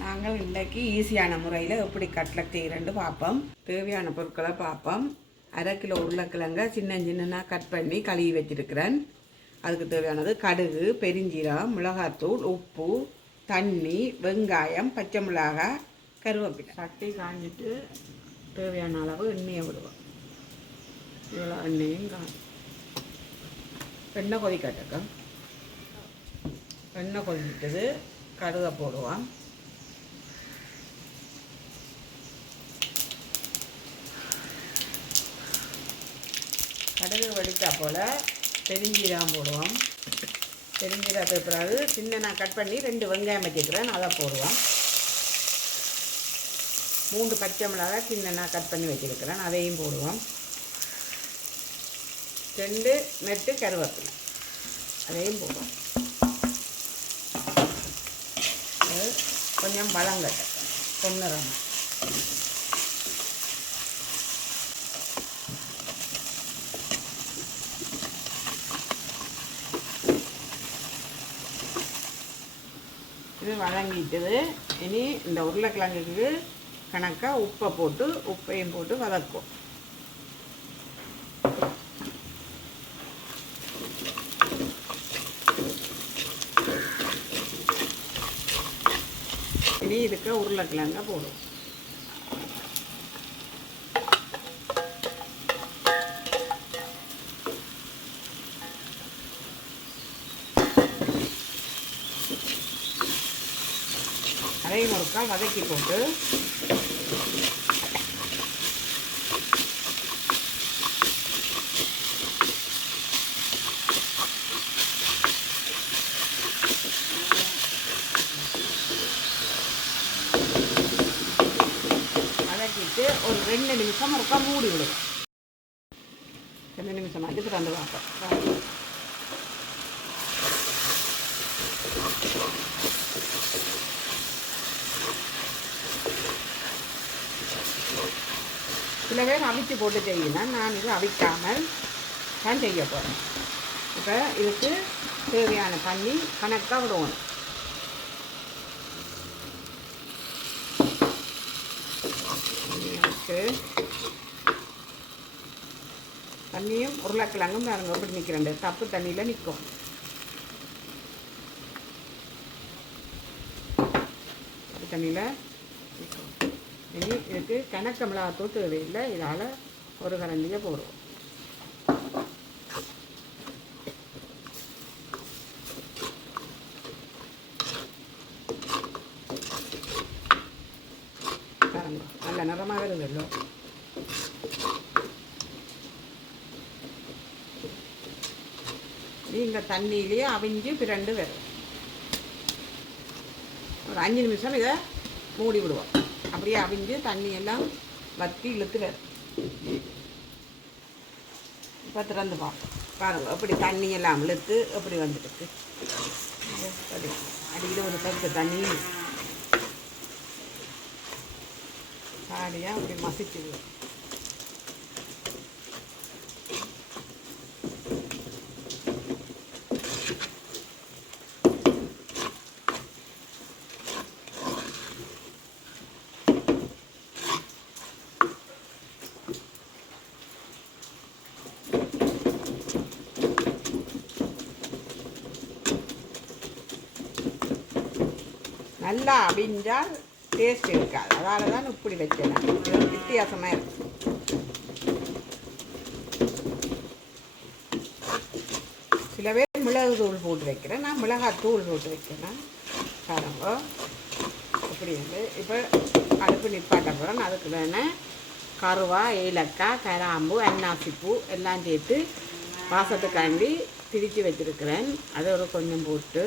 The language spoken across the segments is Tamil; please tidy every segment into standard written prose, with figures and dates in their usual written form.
நாங்கள் இன்றைக்கி ஈஸியான முறையில் எப்படி கட்லட் செய்கிறேன்னு பார்ப்போம். தேவையான பொருட்களை பார்ப்போம். 1/2 கிலோ உருளைக்கிழங்க சின்ன சின்னதாக கட் பண்ணி கழுவி வச்சிருக்கிறேன். அதுக்கு தேவையானது கடுகு, பெருஞ்சீரகம், மிளகாத்தூள், உப்பு, தண்ணி, வெங்காயம், பச்சை மிளகாய், கருவேப்பிலை. சட்டி காஞ்சிட்டு தேவையான அளவு எண்ணெயை விடுவோம். இவ்வளோ எண்ணெயும் எண்ணெய் கொதிக்கட்டுக்க. எண்ணெய் கொதிக்கிட்டது கடுகை போடுவோம். கடுகு வெடித்தா போல் பெருஞ்சீரகம் போடுவோம். பெருஞ்சீரகத்துக்கு பிறகு சின்ன நான் கட் பண்ணி 2 வெங்காயம் வச்சுக்கிறேன், அதை போடுவோம். 3 பச்சை மிளகாய் சின்ன நான் கட் பண்ணி வச்சுருக்கிறேன், அதையும் போடுவோம். 2 நெட்டு கருவேப்பிலை, அதையும் போடுவோம். கொஞ்சம் வளங்கட்ட பொன்னிறமாக. இது வதங்கிட்டது. இனி இந்த உருளைக்கிழங்குக்கு கணக்காக உப்பையும் போட்டு வதக்கும். இனி இதுக்கு உருளைக்கிழங்க போடும். அதையும் ஒருக்கா வதக்கி போட்டு வதக்கிட்டு ஒரு 2 நிமிஷம் ஒருக்கா மூடி விடுவோம். 2 நிமிஷம் ஆச்சு திறந்து பார்ப்போம். சில பேர் அவிச்சு போட்டு செய்யணும், நான் இது அவிக்காமல் தான் செய்ய போகிறேன். இப்போ இதுக்கு தேவையான தண்ணி கணக்காக விடுவோம். தண்ணியும் உருளைக்கிழங்கும் நாங்கள் எப்படி நிற்கிறேன், தப்பு தண்ணியில் நிற்கும். தண்ணியில் நிற்கும். இனி இதுக்கு கணக்க மிளகாத்தூள் தேவையில்லை, இதால் ஒரு கரண்டியை போடுவோம். நல்ல நிறமாக வருதല്ലോ. இந்த தண்ணியிலேயே அவிஞ்சு பிரண்டு வரும். ஒரு 5 நிமிஷம் இதை மூடி விடுவோம். அப்படியே அவிஞ்சு தண்ணியெல்லாம் வற்றி இழுத்து வரும். இப்போ திறந்து பார்ப்போம். பாருங்கள் எப்படி தண்ணியெல்லாம் இழுத்து எப்படி வந்துட்டு. அடியில் ஒரு பருப்பு தண்ணி காடியாக அப்படி மசிச்சுடுவோம். நல்லா அவிஞ்சால் டேஸ்ட் இருக்காது, அதனால தான் இப்படி வைக்கலாம். இது வித்தியாசமாக இருக்கும். சில பேர் மிளகு தூள் போட்டு வைக்கிறேன், நான் மிளகாய் தூள் போட்டு வைக்கிறேன். பாருங்க இப்படி வந்து இப்போ அடுப்பு நிப்பாட்ட போகிறேன். அதுக்கு வேணே கருவா, ஏலக்காய், கராம்பு, அன்னாசிப்பூ எல்லாம் சேர்த்து வாசத்துக்காண்டி திரித்து வச்சுருக்கிறேன். அதை ஒரு கொஞ்சம் போட்டு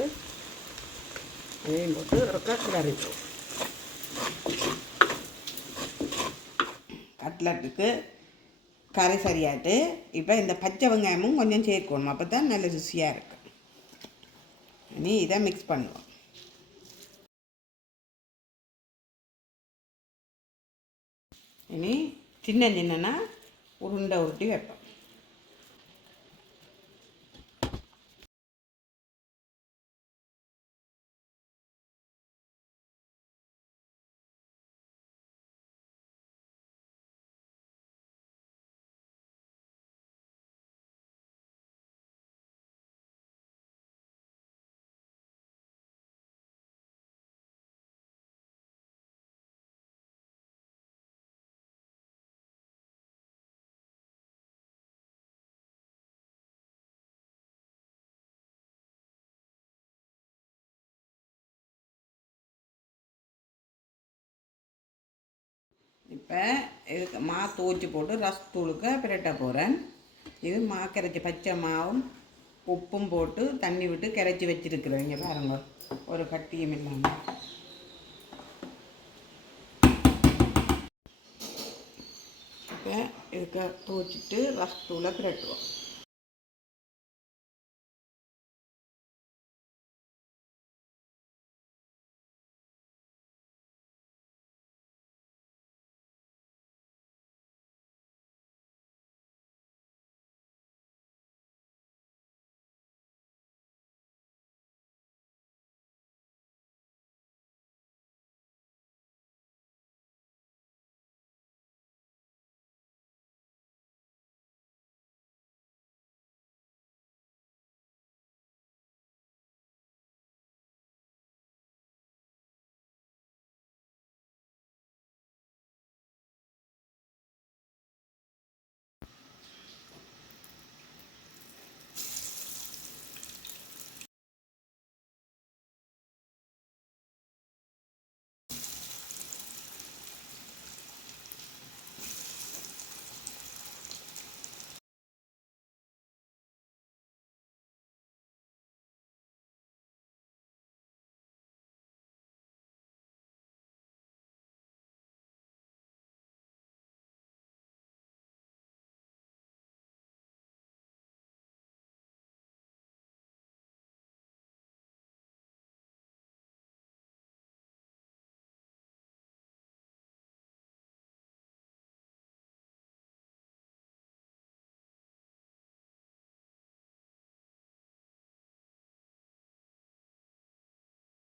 அதையும் போட்டு ஒரு கிளறிப்போம். கட்லட்டுக்கு கரை சரியாட்டு. இப்போ இந்த பச்சை வெங்காயமும் கொஞ்சம் சேர்க்கணும், அப்போ தான் நல்ல ருசியாக இருக்கும். இனி இதை மிக்ஸ் பண்ணுவோம். இனி சின்ன சின்னனா உருண்டை உருட்டி வைப்போம். இப்போ இதுக்கு மா தூச்சி போட்டு ரசத்தூளுக்கு பிரட்ட போகிறேன். இது மா கரைச்சி பச்சை மாவும் உப்பும் போட்டு தண்ணி விட்டு கரைச்சி வச்சுருக்குறேன். இங்கே பாருங்க, ஒரு கட்டியும் இல்லாமல். இப்போ இதுக்கு தூச்சிட்டு ரசத்தூளை பிரட்டுவோம்.